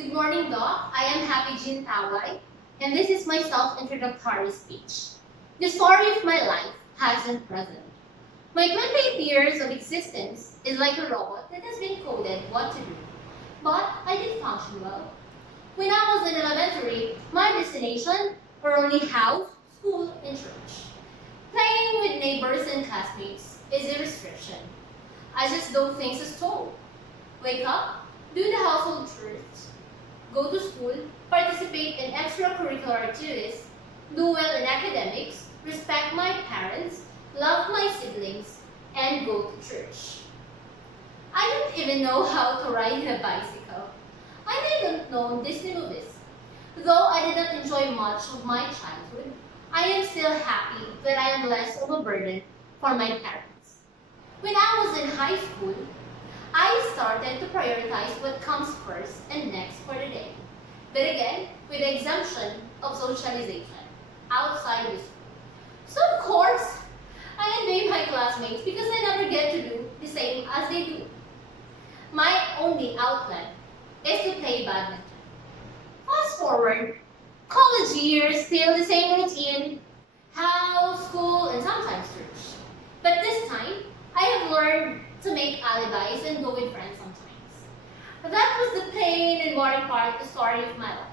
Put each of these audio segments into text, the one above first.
Good morning, Doc. I am Happy Jean Tawai, and this is my self-introductory speech. The story of my life hasn't present. My 28 years of existence is like a robot that has been coded what to do, but I did function well. When I was in elementary, my destination were only house, school, and church. Playing with neighbors and classmates is a restriction. I just do things as told. Wake up, do the household chores, go to school, participate in extracurricular activities, do well in academics, respect my parents, love my siblings, and go to church. I don't even know how to ride a bicycle. I didn't know Disney movies. Though I did not enjoy much of my childhood, I am still happy that I am less of a burden for my parents. When I was in high school, I started to prioritize what comes first and next for the day. But again, with the exemption of socialization outside the school. So of course, I envy my classmates because I never get to do the same as they do. My only outlet is to play badminton. Fast forward, college years, still the same routine, house, school, and sometimes church. But this time, I have learned to make alibis and go with friends sometimes. That was the pain and boring part of the story of my life.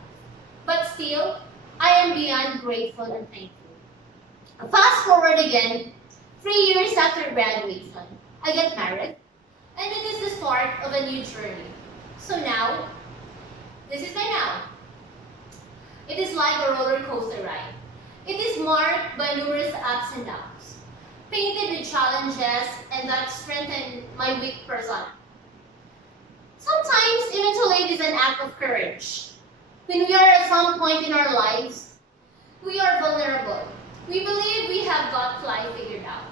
But still, I am beyond grateful and thankful. Fast forward again, 3 years after graduation, I get married, and it is the start of a new journey. So now, this is my now. It is like a roller coaster ride. It is marked by numerous ups and downs, painted with challenges and that strengthen my weak persona. Sometimes even to live is an act of courage. When we are at some point in our lives, we are vulnerable. We believe we have got life figured out.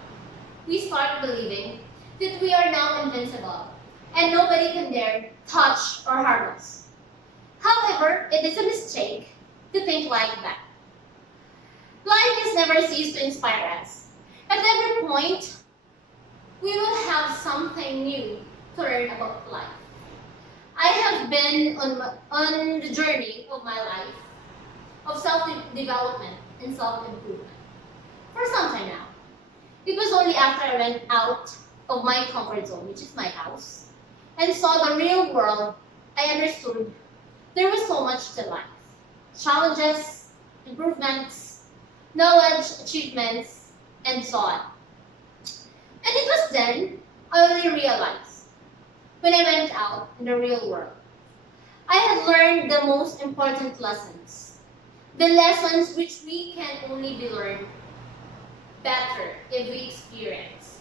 We start believing that we are now invincible and nobody can dare touch or harm us. However, it is a mistake to think like that. Life has never ceased to inspire us. At every point, we will have something new to learn about life. I have been on the journey of my life of self-development and self-improvement for some time now. It was only after I went out of my comfort zone, which is my house, and saw the real world, I understood there was so much to life. Challenges, improvements, knowledge, achievements, and so on. And it was then I only realized, when I went out in the real world, I had learned the most important lessons. The lessons which we can only be learned better if we experience.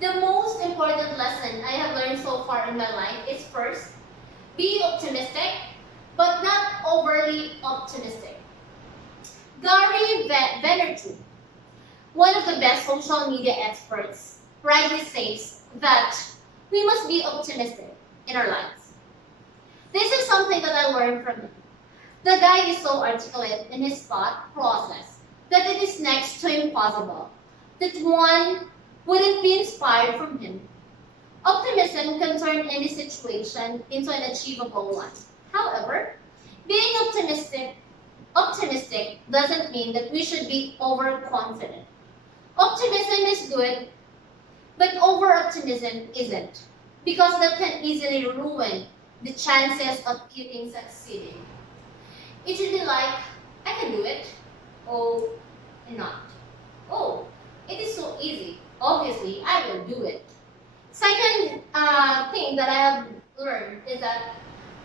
The most important lesson I have learned so far in my life is first, be optimistic, but not overly optimistic. Gary Vaynerchuk, one of the best social media experts, rightly says that we must be optimistic in our lives. This is something that I learned from him. The guy is so articulate in his thought process that it is next to impossible that one wouldn't be inspired from him. Optimism can turn any situation into an achievable one. However, being optimistic doesn't mean that we should be overconfident. Optimism is good, but over-optimism isn't, because that can easily ruin the chances of getting succeeding. It should be like, I can do it, oh, and not. Oh, it is so easy. Obviously, I will do it. Second thing that I have learned is that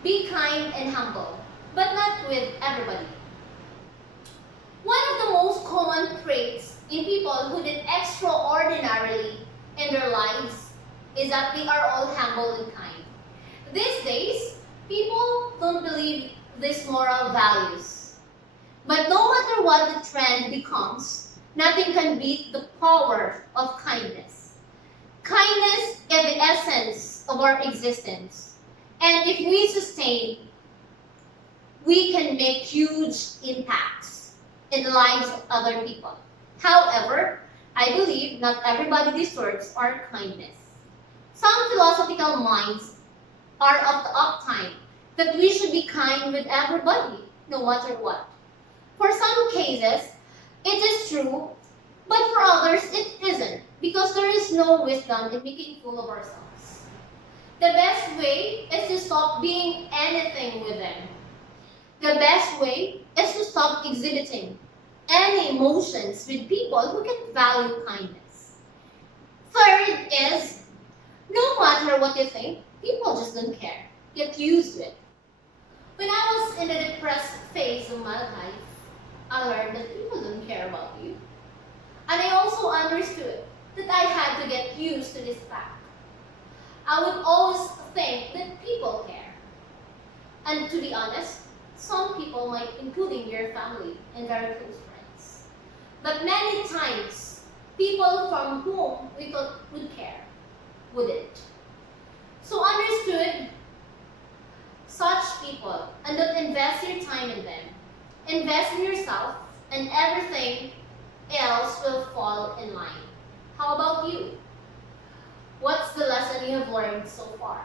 be kind and humble, but not with everybody. One of the most common traits in people who did extraordinarily in their lives is that they are all humble and kind. These days, people don't believe these moral values. But no matter what the trend becomes, nothing can beat the power of kindness. Kindness is the essence of our existence. And if we sustain, we can make huge impacts in the lives of other people. However, I believe not everybody deserves our kindness. Some philosophical minds are of the uptime that we should be kind with everybody, no matter what. For some cases, it is true, but for others, it isn't, because there is no wisdom in making fool of ourselves. The best way is to stop being anything with them. The best way is to stop exhibiting any emotions with people who can value kindness. Third is, no matter what you think, people just don't care. Get used to it. When I was in a depressed phase of my life, I learned that people don't care about you. And I also understood that I had to get used to this fact. I would always think that people care. And to be honest, some people might, including your family and very close friends. But many times, people from whom we thought would care wouldn't. So understood such people and don't invest your time in them. Invest in yourself and everything else will fall in line. How about you? What's the lesson you have learned so far?